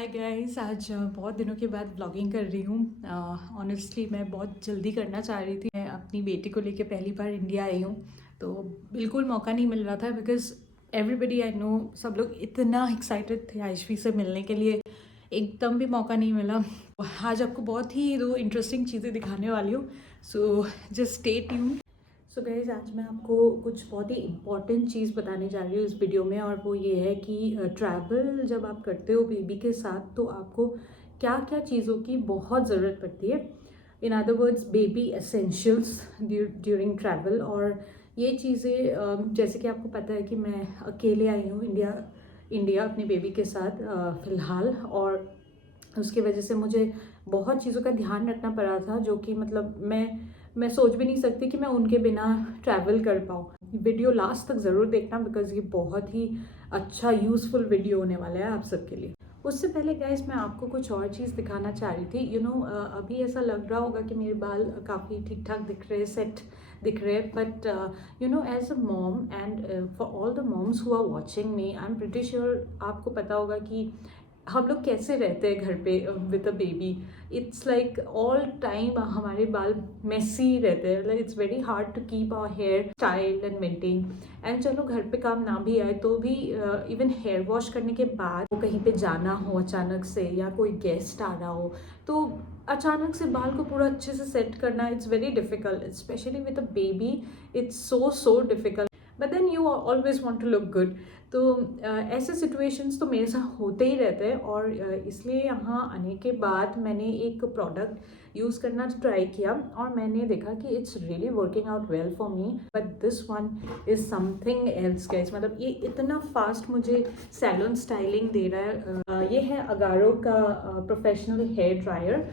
Hi guys, आज बहुत दिनों के बाद व्लॉगिंग कर रही हूँ। ऑनेस्टली मैं बहुत जल्दी करना चाह रही थी। मैं अपनी बेटी को लेके पहली बार इंडिया आई हूँ, तो बिल्कुल मौका नहीं मिल रहा था बिकॉज एवरीबडी आई नो, सब लोग इतना एक्साइटेड थे आयशवी से मिलने के लिए, एकदम भी मौका नहीं मिला। आज आपको बहुत ही दो इंटरेस्टिंग चीज़ें दिखाने वाली हूँ, so just stay tuned. So guys, आज मैं आपको कुछ बहुत ही इम्पॉर्टेंट चीज़ बताने जा रही हूँ इस वीडियो में, और वो ये है कि ट्रैवल जब आप करते हो बेबी के साथ तो आपको क्या क्या चीज़ों की बहुत ज़रूरत पड़ती है। In other words, baby essentials during travel. और ये चीज़ें जैसे कि आपको पता है कि मैं अकेले आई हूँ इंडिया अपनी बेबी के साथ फ़िलहाल, और उसकी वजह से मुझे बहुत चीज़ों का ध्यान रखना पड़ा था, जो कि मतलब मैं सोच भी नहीं सकती कि मैं उनके बिना ट्रैवल कर पाऊँ। वीडियो लास्ट तक ज़रूर देखना बिकॉज़ ये बहुत ही अच्छा यूज़फुल वीडियो होने वाला है आप सबके लिए। उससे पहले गाइस, मैं आपको कुछ और चीज़ दिखाना चाह रही थी। अभी ऐसा लग रहा होगा कि मेरे बाल काफ़ी ठीक ठाक दिख रहे हैं, सेट दिख रहे हैं, but as a mom and for all the moms who are watching me, I am pretty sure आपको पता होगा कि हम लोग कैसे रहते हैं घर पे with a baby. It's like all time हमारे बाल मेसी रहते हैं, like it's very hard to keep our hair style and maintain. And चलो घर पे काम ना भी आए तो भी इवन हेयर वॉश करने के बाद वो कहीं पे जाना हो अचानक से, या कोई गेस्ट आ रहा हो, तो अचानक से बाल को पूरा अच्छे से सेट करना it's very difficult, especially with a baby. It's so difficult, but then you always want to look good. तो ऐसे सिचुएशंस तो मेरे साथ होते ही रहते हैं, और इसलिए यहाँ आने के बाद मैंने एक प्रोडक्ट यूज़ करना ट्राई किया और मैंने देखा कि it's really working out well for me. But this one is something else guys, मतलब ये इतना फास्ट मुझे सैलून स्टाइलिंग दे रहा है। ये है अगारो का professional hair dryer,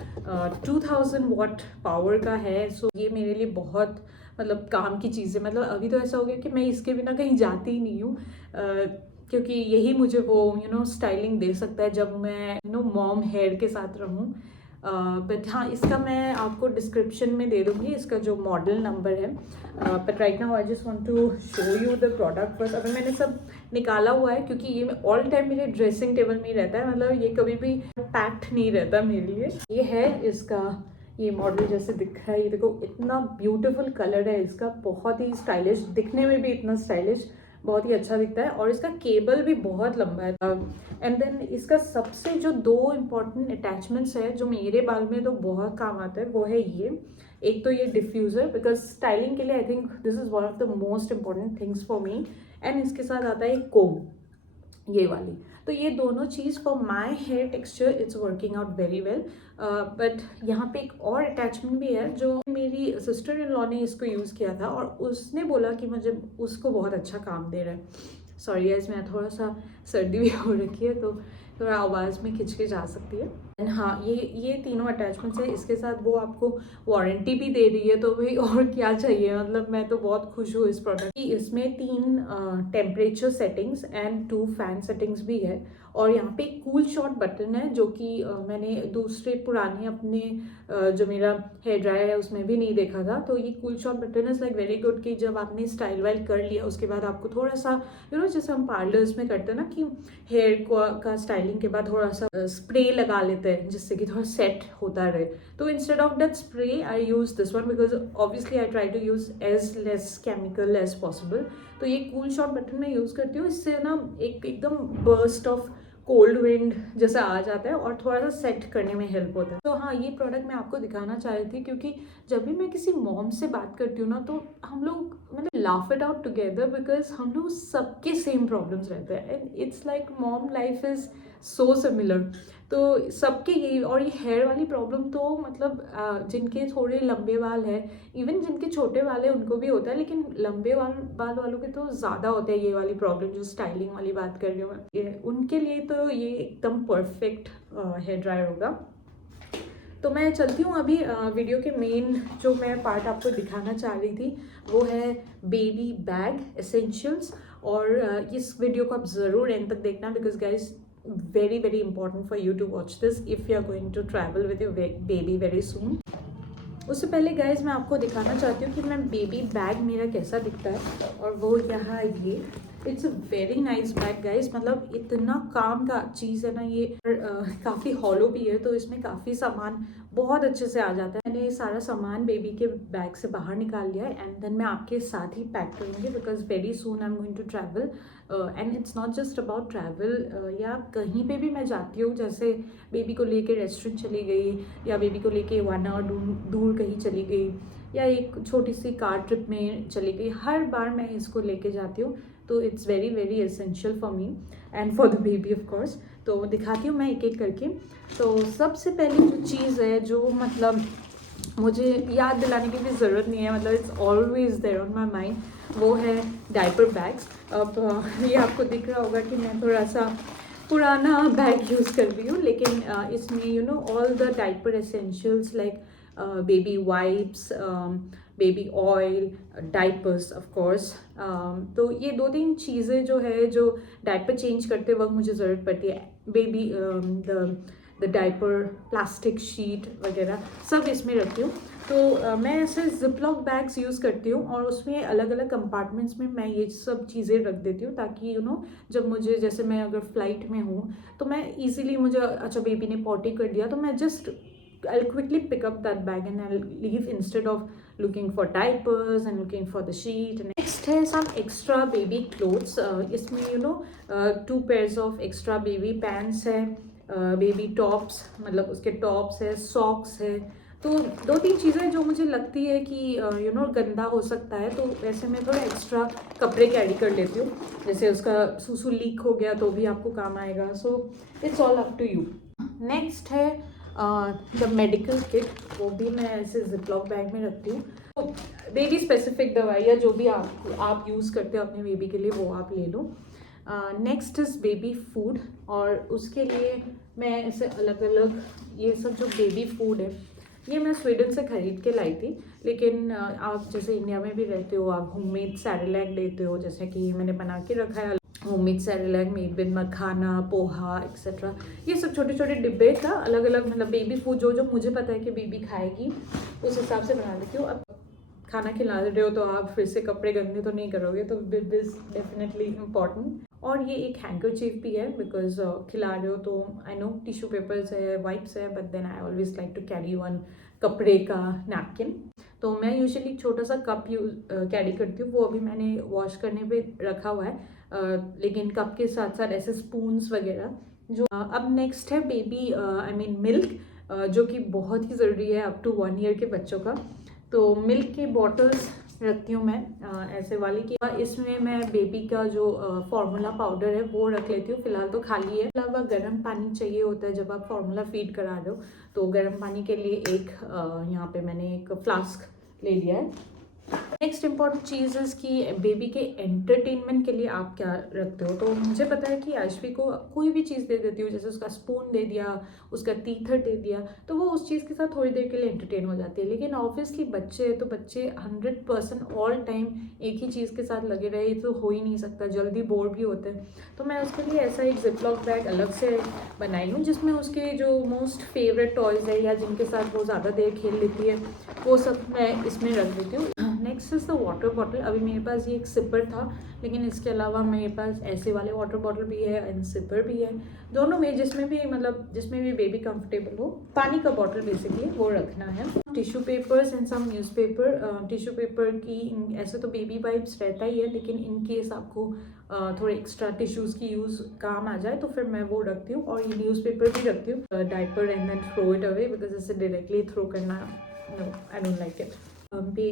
2000 watt power का है। सो ये मेरे लिए बहुत मतलब काम की चीज़ है। मतलब अभी तो ऐसा हो गया कि मैं इसके बिना कहीं जाती ही नहीं हूँ, क्योंकि यही मुझे वो स्टाइलिंग दे सकता है जब मैं मॉम हेयर के साथ रहूँ। बट हाँ, इसका मैं आपको डिस्क्रिप्शन में दे दूँगी इसका जो मॉडल नंबर है। But right now I just want to show you the product first. अभी मैंने सब निकाला हुआ है क्योंकि ये ऑल टाइम मेरे ड्रेसिंग टेबल में ही रहता है, मतलब ये कभी भी पैक्ड नहीं रहता मेरे लिए। ये है इसका, ये मॉडल जैसे दिख रहा है, ये देखो इतना ब्यूटीफुल कलर है इसका, बहुत ही स्टाइलिश, दिखने में भी इतना स्टाइलिश, बहुत ही अच्छा दिखता है। और इसका केबल भी बहुत लंबा है। एंड देन इसका सबसे जो दो इम्पॉर्टेंट अटैचमेंट्स है जो मेरे बाल में तो बहुत काम आता है, वो है ये। एक तो ये डिफ्यूज़र, बिकॉज स्टाइलिंग के लिए I think this is one of the most important things for me. And इसके साथ आता है एक कोम, ये वाली। तो ये दोनों चीज़ for my hair texture it's working out very well. But यहाँ पे एक और अटैचमेंट भी है जो मेरी सिस्टर इन लॉ ने इसको यूज़ किया था, और उसने बोला कि मुझे उसको बहुत अच्छा काम दे रहा है। सॉरी गाइस, मैं थोड़ा सा सर्दी भी हो रखी है तो थोड़ा आवाज़ में खिंच के जा सकती है। एंड हाँ, ये तीनों अटैचमेंट्स है। इसके साथ वो आपको वारंटी भी दे रही है, तो भाई और क्या चाहिए। मतलब मैं तो बहुत खुश हूँ इस प्रोडक्ट की। इसमें 3 temperature settings and 2 fan settings भी है, और यहाँ पे कूल शॉट बटन है जो कि मैंने दूसरे पुराने अपने जो मेरा हेयर ड्रायर है उसमें भी नहीं देखा था। तो ये cool shot button is like very good कि जब आपने स्टाइल वाइल कर लिया उसके बाद आपको थोड़ा सा जैसे हम पार्लर्स में करते हैं ना कि हेयर का स्टाइलिंग के बाद थोड़ा सा स्प्रे लगा लेते हैं जिससे कि थोड़ा सेट होता रहे। तो instead of that spray I use this one, because obviously I try to use as less chemical as possible. तो ये कूल शॉट बटन मैं यूज़ करती हूँ, इससे ना एकदम बर्स्ट ऑफ कोल्ड विंड जैसा आ जाता है और थोड़ा सा सेट करने में हेल्प होता है। तो हाँ, ये प्रोडक्ट मैं आपको दिखाना चाह रही थी क्योंकि जब भी मैं किसी मॉम से बात करती हूँ ना, तो हम लोग मतलब laugh it out together, because हम लोग सबके सेम प्रॉब्लम्स रहते हैं and it's like mom life is so similar. तो सबके यही, और ये हेयर वाली प्रॉब्लम तो मतलब जिनके थोड़े लंबे बाल हैं, इवन जिनके छोटे बाल हैं उनको भी होता है, लेकिन लंबे बाल वालों के तो ज़्यादा होते हैं ये वाली प्रॉब्लम, जो स्टाइलिंग वाली बात कर रही हूँ मैं। उनके लिए तो ये एकदम परफेक्ट हेयर ड्रायर होगा। तो मैं चलती हूँ अभी वीडियो के मेन जो मैं पार्ट आपको दिखाना चाह रही थी, वो है बेबी बैग एसेंशियल्स। और इस वीडियो को आप ज़रूर एंड तक देखना, because guys very very important for you to watch this if you are going to travel with your baby very soon. उससे पहले गाइज मैं आपको दिखाना चाहती हूँ कि मैं बेबी बैग मेरा कैसा दिखता है, और वो यहाँ ये it's a very nice bag guys, मतलब इतना काम का चीज़ है ना ये। काफ़ी हॉलो भी है, तो इसमें काफ़ी सामान बहुत अच्छे से आ जाता है। मैंने ये सारा सामान बेबी के बैग से बाहर निकाल लिया है एंड देन मैं आपके साथ ही पैक करूँगी because very soon I am going to travel and it's not just about travel, या कहीं पे भी मैं जाती हूँ, जैसे बेबी को लेके रेस्टोरेंट चली गई या बेबी को लेके 1 आवर दूर कहीं चली गई या एक छोटी सी कार ट्रिप में चली गई, हर बार मैं इसको लेके जाती हूँ। तो it's very very essential for me and for the baby of course. तो दिखाती हूँ मैं एक एक करके। तो सबसे पहली जो चीज़ है जो मतलब मुझे याद दिलाने की भी ज़रूरत नहीं है, मतलब it's always there on my mind, वो है डायपर बैग्स। अब ये आपको दिख रहा होगा कि मैं थोड़ा सा पुराना बैग यूज़ कर रही हूँ, लेकिन इसमें you know all the diaper essentials like baby wipes, baby oil, diapers of course. तो ये 2-3 चीज़ें जो है जो डायपर चेंज करते वक्त मुझे ज़रूरत पड़ती है। Baby the diaper plastic sheet वगैरह सब इसमें रखती हूँ। तो मैं ऐसे जिपलॉक बैग्स यूज़ करती हूँ और उसमें अलग अलग कंपार्टमेंट्स में मैं ये सब चीज़ें रख देती हूँ ताकि यू नो जब मुझे, जैसे मैं अगर फ्लाइट में हूँ तो मैं इजीली, मुझे अच्छा बेबी ने पॉटी कर दिया तो मैं just I'll quickly pick up that bag and I'll leave instead of looking for diapers and looking for the sheet. And next है some extra baby clothes. इसमें you know 2 pairs of extra baby pants है, baby tops, मतलब उसके tops है, socks है। तो 2-3 चीज़ें जो मुझे लगती है कि यू नो गंदा हो सकता है, तो वैसे मैं थोड़ा एक्स्ट्रा कपड़े कैरी कर लेती हूँ, जैसे उसका सूसू लीक हो गया तो भी आपको काम आएगा। So it's all up to you. Next है द मेडिकल किट, वो भी मैं ऐसे जिपलॉक बैग में रखती हूँ। तो बेबी स्पेसिफिक दवाइयाँ जो भी आप यूज़ करते हो अपने बेबी के लिए वो आप ले लो। नेक्स्ट इज़ बेबी फूड, और उसके लिए मैं ऐसे अलग अलग ये सब जो बेबी फूड है ये मैं स्वीडन से ख़रीद के लाई थी, लेकिन आप जैसे इंडिया में भी रहते हो आप होममेड सैरेलैक लेते हो, जैसे कि मैंने बना के रखा है homemade Cerelac made with makhana, poha etcetera. ये सब छोटे छोटे डिब्बे का अलग अलग, मतलब बेबी फूड जो जो मुझे पता है कि बेबी खाएगी उस हिसाब से बना लेती हूँ। अब खाना खिला रहे हो तो आप फिर से कपड़े गंदे तो नहीं करोगे, तो दिस इज डेफिनेटली इम्पॉर्टेंट। और ये एक हैंकरचीफ भी है बिकॉज खिला रहे हो तो आई नो टिश्यू पेपर्स है, वाइप्स है, but then I always like to carry one कपड़े का नैपकिन। तो मैं यूजुअली छोटा सा कप कैरी करती हूँ, वो अभी मैंने वॉश करने पे रखा हुआ है, लेकिन कप के साथ साथ ऐसे स्पून्स वगैरह जो। अब नेक्स्ट है बेबी आई मीन मिल्क, जो कि बहुत ही ज़रूरी है अप टू 1 ईयर के बच्चों का। तो मिल्क की बॉटल्स रखती हूँ मैं ऐसे वाली की। इसमें मैं बेबी का जो फार्मूला पाउडर है वो रख लेती हूँ, फिलहाल तो खाली है। अलावा गर्म पानी चाहिए होता है जब आप फार्मूला फीड करा रहे हो, तो गर्म पानी के लिए एक यहाँ पे मैंने एक फ्लास्क ले लिया है। नेक्स्ट इंपॉर्टेंट चीज़ है कि बेबी के एंटरटेनमेंट के लिए आप क्या रखते हो। तो मुझे पता है कि आयशवी को कोई भी चीज़ दे देती हूँ, जैसे उसका स्पून दे दिया, उसका टीथर दे दिया, तो वो उस चीज़ के साथ थोड़ी देर के लिए एंटरटेन हो जाती है। लेकिन ऑब्वियसली बच्चे तो बच्चे 100% ऑल टाइम एक ही चीज़ के साथ लगे रहे तो हो ही नहीं सकता, जल्दी बोर भी होते हैं। तो मैं उसके लिए ऐसा एक जिपलॉक बैग अलग से बनाई हूँ जिसमें उसके जो मोस्ट फेवरेट टॉयज़ है या जिनके साथ वो ज़्यादा देर खेल लेती है वो सब मैं इसमें रख देती हूँ। Next is the water bottle. अभी मेरे पास ये एक सिपर था, लेकिन इसके अलावा मेरे पास ऐसे वाले वाटर बॉटल भी है एंड सिपर भी है, दोनों में जिसमें भी मतलब जिसमें भी बेबी कंफर्टेबल हो। पानी का बॉटल बेसिकली वो रखना है। Tissue papers and some newspaper. Tissue paper की ऐसे तो बेबी वाइप्स रहता ही है, लेकिन इन केस आपको थोड़े एक्स्ट्रा टिश्यूज़ की यूज़ काम आ जाए तो फिर मैं वो रखती हूँ। और ये न्यूज़पेपर भी रखती हूँ, diaper and then throw it away because इसे डायरेक्टली थ्रो करना no I don't like it.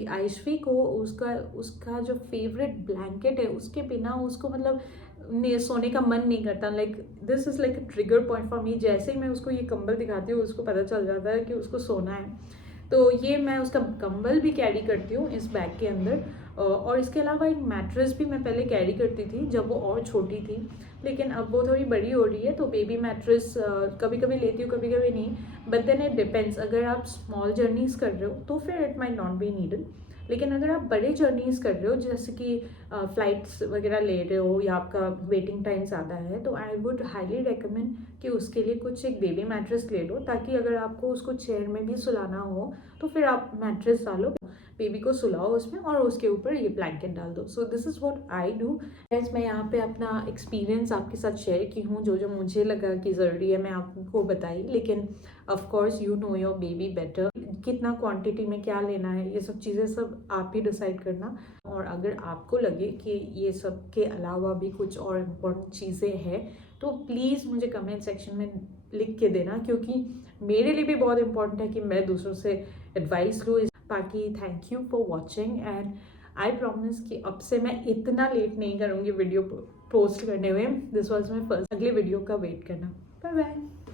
Aayshvi को उसका जो फेवरेट ब्लैंकेट है उसके बिना उसको मतलब सोने का मन नहीं करता। Like this is like a trigger point for me. जैसे ही मैं उसको ये कंबल दिखाती हूँ उसको पता चल जाता है कि उसको सोना है। तो ये मैं उसका कंबल भी कैरी करती हूँ इस बैग के अंदर। और इसके अलावा एक मैट्रेस भी मैं पहले कैरी करती थी जब वो और छोटी थी, लेकिन अब वो थोड़ी बड़ी हो रही है तो बेबी मैट्रेस कभी कभी लेती हूँ कभी कभी नहीं, बट देन इट डिपेंड्स। अगर आप स्मॉल जर्नीज़ कर रहे हो तो फिर it might not be needed, लेकिन अगर आप बड़े जर्नीज़ कर रहे हो, जैसे कि फ़्लाइट्स वगैरह ले रहे हो या आपका वेटिंग टाइम ज़्यादा है, तो आई वुड हाईली रिकमेंड कि उसके लिए कुछ एक बेबी मैट्रेस ले लो, ताकि अगर आपको उसको चेयर में भी सुलाना हो तो फिर आप मैट्रेस डालो, बेबी को सुलाओ उसमें और उसके ऊपर ये ब्लैंकेट डाल दो। So this is what I do. Gas, मैं यहाँ पे अपना एक्सपीरियंस आपके साथ शेयर की हूँ, जो जो मुझे लगा कि ज़रूरी है मैं आपको बताई, लेकिन of course you know your baby better, कितना क्वांटिटी में क्या लेना है, ये सब चीज़ें सब आप ही डिसाइड करना। और अगर आपको लगे कि ये सब के अलावा भी कुछ और इम्पोर्टेंट चीज़ें हैं, तो प्लीज़ मुझे कमेंट सेक्शन में लिख के देना, क्योंकि मेरे लिए भी बहुत इंपॉर्टेंट है कि मैं दूसरों से एडवाइस लूँ। बाकी thank you for watching, and I promise कि अब से मैं इतना लेट नहीं करूँगी वीडियो पोस्ट करने में। This was my first. अगले वीडियो का वेट करना। Bye bye.